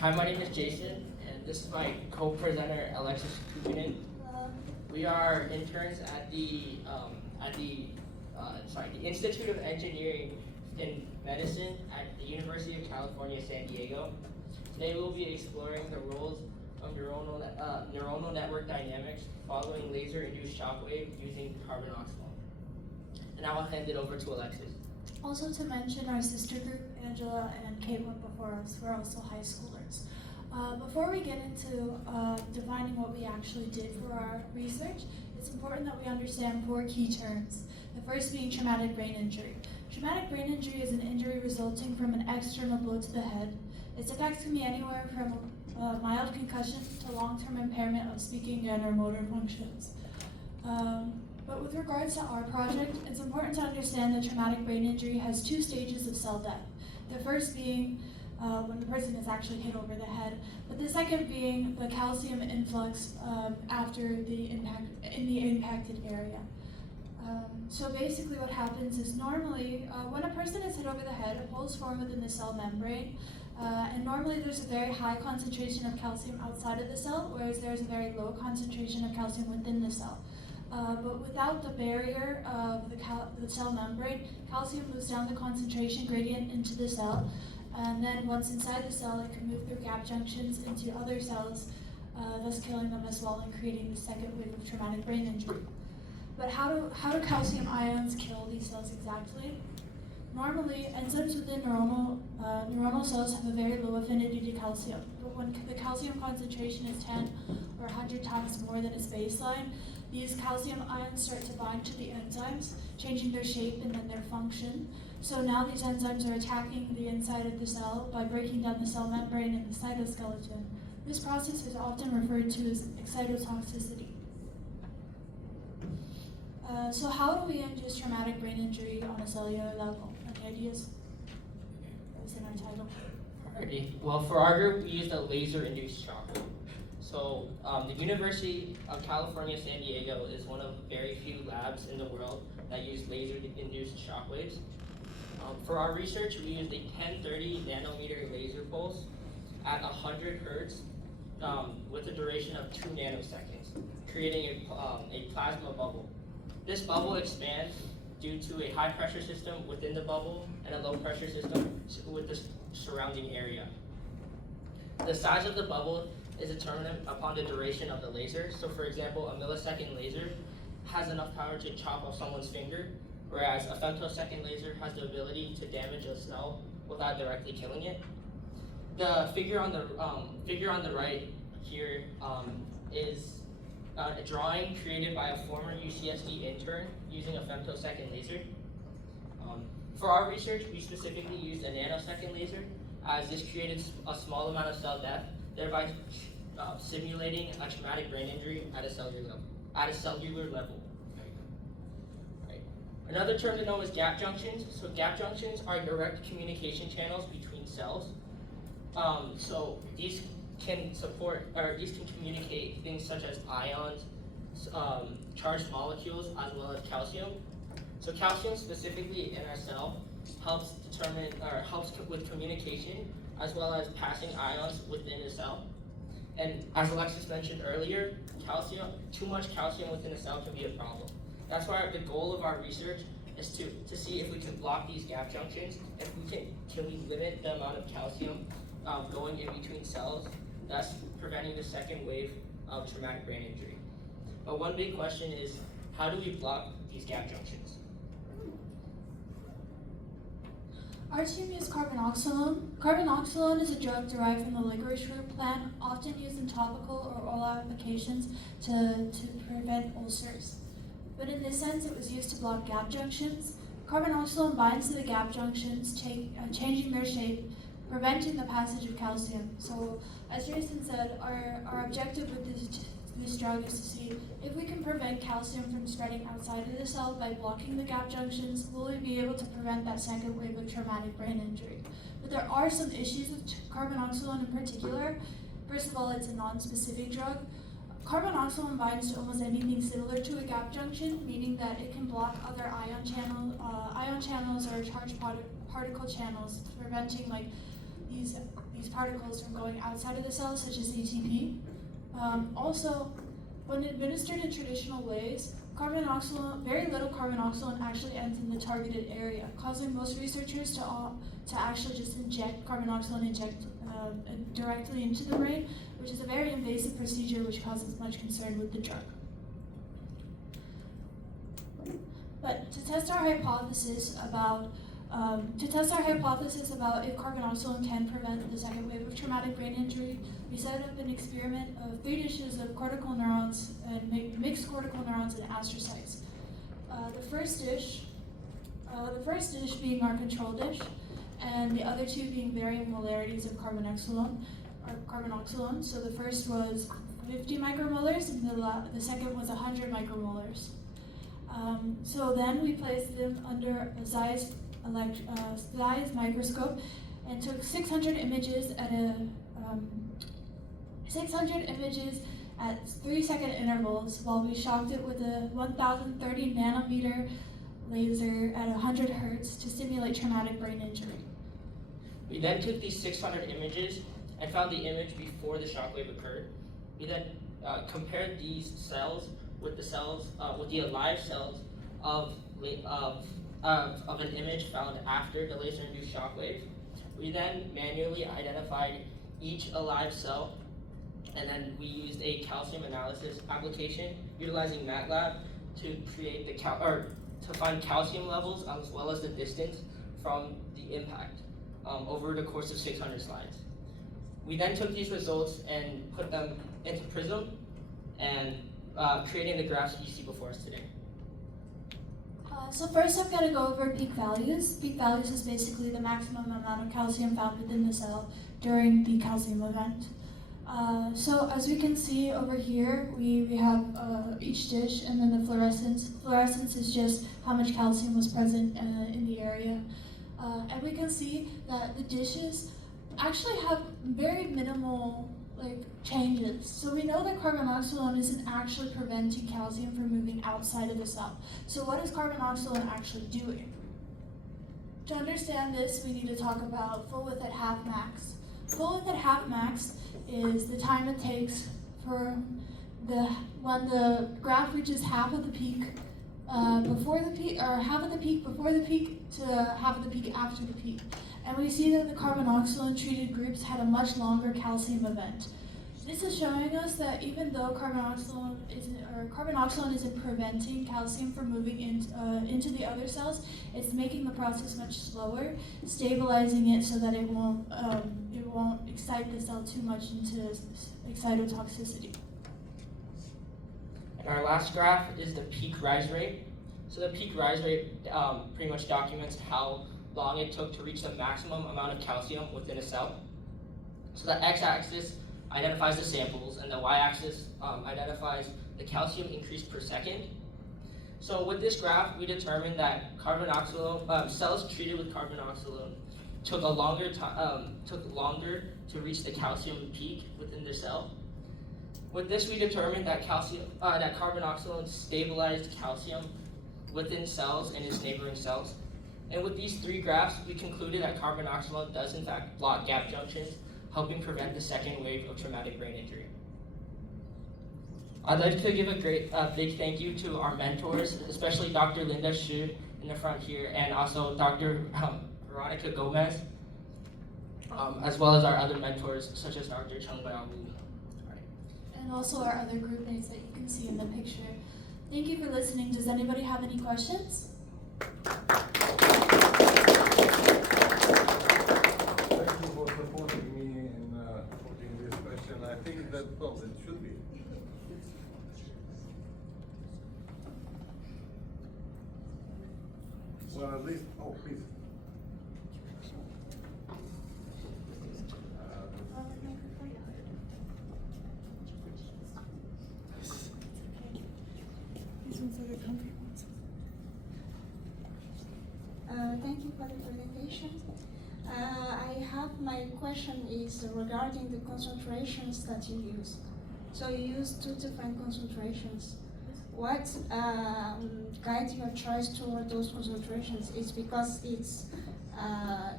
Hi, my name is Jason, and this is my co-presenter, Alexis. We are interns at the the Institute of Engineering and Medicine at the University of California, San Diego. Today we'll be exploring the roles of neuronal network dynamics following laser-induced shockwave using carbenoxolone. And I will hand it over to Alexis. Also to mention, our sister group, Angela and Kate, went before us. We're also high schoolers. Before we get into defining what we actually did for our research, it's important that we understand 4 key terms. The first being traumatic brain injury. Traumatic brain injury is an injury resulting from an external blow to the head. Its effects can be anywhere from mild concussion to long-term impairment of speaking and or motor functions. But with regards to our project, it's important to understand that traumatic brain injury has 2 stages of cell death. The first being when the person is actually hit over the head, but the second being the calcium influx after the impact in the impacted area. So basically what happens is normally when a person is hit over the head, holes form within the cell membrane, and normally there's a very high concentration of calcium outside of the cell, whereas there's a very low concentration of calcium within the cell. But without the barrier of the cell membrane, calcium moves down the concentration gradient into the cell, and then once inside the cell, it can move through gap junctions into other cells, thus killing them as well and creating the second wave of traumatic brain injury. But how do calcium ions kill these cells exactly? Normally, enzymes within neuronal cells have a very low affinity to calcium, but when the calcium concentration is 10 or 100 times more than its baseline, these calcium ions start to bind to the enzymes, changing their shape and then their function. So now these enzymes are attacking the inside of the cell by breaking down the cell membrane and the cytoskeleton. This process is often referred to as excitotoxicity. So how do we induce traumatic brain injury on a cellular level? Any ideas? That was in our title. Alrighty. Well, for our group, we used a laser-induced shockwave. So the University of California, San Diego is one of very few labs in the world that use laser-induced shockwaves. For our research, we used a 1030 nanometer laser pulse at 100 hertz with a duration of 2 nanoseconds, creating a plasma bubble. This bubble expands due to a high pressure system within the bubble and a low pressure system with the surrounding area. The size of the bubble is determined upon the duration of the laser. So for example, a millisecond laser has enough power to chop off someone's finger, whereas a femtosecond laser has the ability to damage a cell without directly killing it. The figure on the right here is a drawing created by a former UCSD intern using a femtosecond laser. For our research, we specifically used a nanosecond laser, as this created a small amount of cell death, thereby simulating a traumatic brain injury at a cellular level. Right. Another term to know is gap junctions. So gap junctions are direct communication channels between cells. So these can communicate things such as ions, charged molecules, as well as calcium. So calcium specifically in our cell helps with communication, as well as passing ions within the cell. And as Alexis mentioned earlier, too much calcium within a cell can be a problem. That's why the goal of our research is to see if we can block these gap junctions, if we can we limit the amount of calcium going in between cells, thus preventing the second wave of traumatic brain injury. But one big question is, how do we block these gap junctions? Our team used carbenoxolone. Carbenoxolone is a drug derived from the licorice root plant, often used in topical or oral applications to prevent ulcers. But in this sense, it was used to block gap junctions. Carbenoxolone binds to the gap junctions, changing their shape, preventing the passage of calcium. So, as Jason said, our objective with this drug is to see if we can prevent calcium from spreading outside of the cell by blocking the gap junctions. Will we be able to prevent that second wave of traumatic brain injury? But there are some issues with carbenoxolone in particular. First of all, it's a non-specific drug. Carbenoxolone binds to almost anything similar to a gap junction, meaning that it can block other ion channels or charged particle channels, preventing these particles from going outside of the cell, such as ATP. Also, when administered in traditional ways, very little carbonoxylone actually ends in the targeted area, causing most researchers to actually just inject carbonoxylone directly into the brain, which is a very invasive procedure which causes much concern with the drug. But to test our hypothesis about if carbonoxylone can prevent the second wave of traumatic brain injury, we set up an experiment of 3 dishes of cortical neurons and mixed cortical neurons and astrocytes. The first dish being our control dish, and the other 2 being varying molarities of carbonoxylone. So the first was 50 micromolars, and the second was 100 micromolars. So then we placed them under a Zeiss microscope and took 600 images at 3-second intervals, while we shocked it with a 1030 nanometer laser at 100 hertz to simulate traumatic brain injury. We then took these 600 images and found the image before the shockwave occurred. We then compared these cells with the alive cells of an image found after the laser-induced shockwave. We then manually identified each alive cell, and then we used a calcium analysis application utilizing MATLAB to create to find calcium levels as well as the distance from the impact over the course of 600 slides. We then took these results and put them into Prism and creating the graphs you see before us today. So first I'm going to go over peak values. Peak values is basically the maximum amount of calcium found within the cell during the calcium event. So as we can see over here, we have each dish and then the fluorescence. Fluorescence is just how much calcium was present in the area. And we can see that the dishes actually have very minimal changes. So we know that carbonoxylone isn't actually preventing calcium from moving outside of the cell. So what is carbonoxylone actually doing? To understand this, we need to talk about full width at half max. Full width at half max is the time it takes for when the graph reaches half of the peak before the peak, or half of the peak before the peak to half of the peak after the peak. And we see that the carbonoxylone treated groups had a much longer calcium event. This is showing us that even though carbonoxylone isn't preventing calcium from moving into the other cells, it's making the process much slower, stabilizing it so that it won't excite the cell too much into excitotoxicity. And our last graph is the peak rise rate. So the peak rise rate pretty much documents how long it took to reach the maximum amount of calcium within a cell. So the x-axis identifies the samples, and the y-axis identifies the calcium increase per second. So with this graph, we determined that cells treated with carbonoxylone took longer to reach the calcium peak within the cell. With this, we determined that carbonoxylone stabilized calcium within cells and its neighboring cells. And with these 3 graphs, we concluded that carbonoxylone does in fact block gap junctions, helping prevent the second wave of traumatic brain injury. I'd like to give a big thank you to our mentors, especially Dr. Linda Xu in the front here, and also Dr. Veronica Gomez, as well as our other mentors, such as Dr. Chung Bao Wu. And also our other group mates that you can see in the picture. Thank you for listening. Does anybody have any questions? Thank you for supporting me in putting this question. I think that, well, it should be. Well, at least, oh, please. These ones are the comfy ones. Thank you for the presentation. My question is regarding the concentrations that you use. So you use 2 different concentrations. What guides your choice toward those concentrations? Is because it's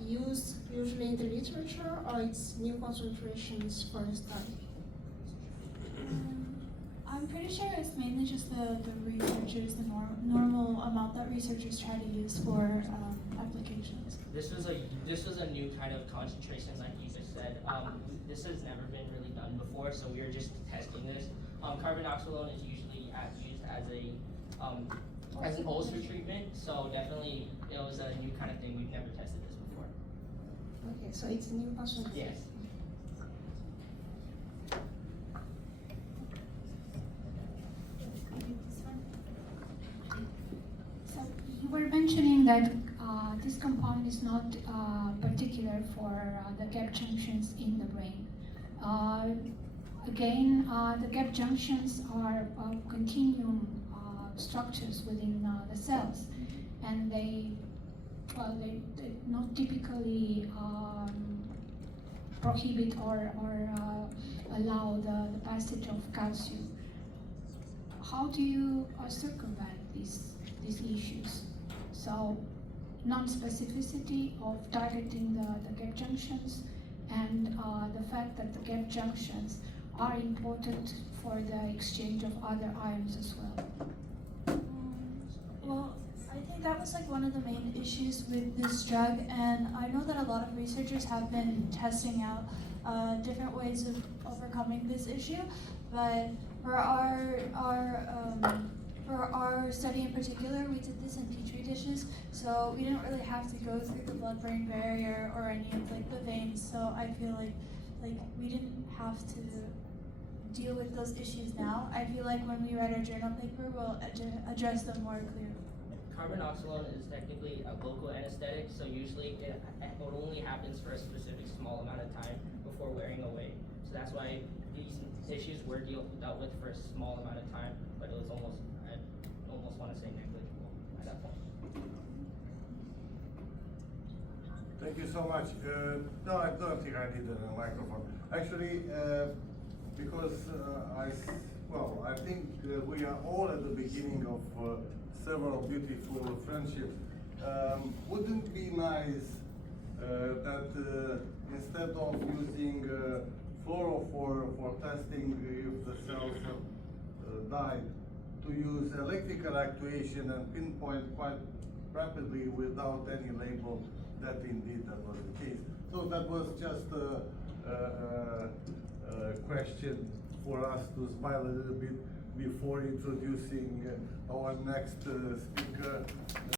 used usually in the literature, or it's new concentrations for the study? I'm pretty sure it's mainly just the researchers, the normal amount that researchers try to use for applications. This was a new kind of concentration, like you just said. This has never been really done before, so we were just testing this. Carboxylone is usually used as an ulcer treatment, so definitely it was a new kind of thing. We've never tested this before. Okay, so it's new concentration. Yes. So you were mentioning that this compound is not particular for the gap junctions in the brain. Again, the gap junctions are continuum structures within the cells, and they not typically prohibit or allow the passage of calcium. How do you circumvent these issues? So, non-specificity of targeting the gap junctions, and the fact that the gap junctions are important for the exchange of other ions as well. Well, I think that was like one of the main issues with this drug, and I know that a lot of researchers have been testing out different ways of overcoming this issue, but for our study in particular, we did this in petri dishes, so we didn't really have to go through the blood-brain barrier or any of like the veins. So I feel like we didn't have to deal with those issues now. I feel like when we write our journal paper, we'll address them more clearly. Carboxylone is technically a local anesthetic, so usually it only happens for a specific small amount of time before wearing away. So that's why these issues were dealt with for a small amount of time, but it was almost, I almost want to say negligible at that point. Thank you so much. No, I don't think I need a microphone. Actually, because I think we are all at the beginning of several beautiful friendships. Wouldn't it be nice that instead of using fluorophore for testing if the cells have died, to use electrical actuation and pinpoint quite rapidly without any label that indeed that was the case. So that was just a question for us to smile a little bit before introducing our next speaker.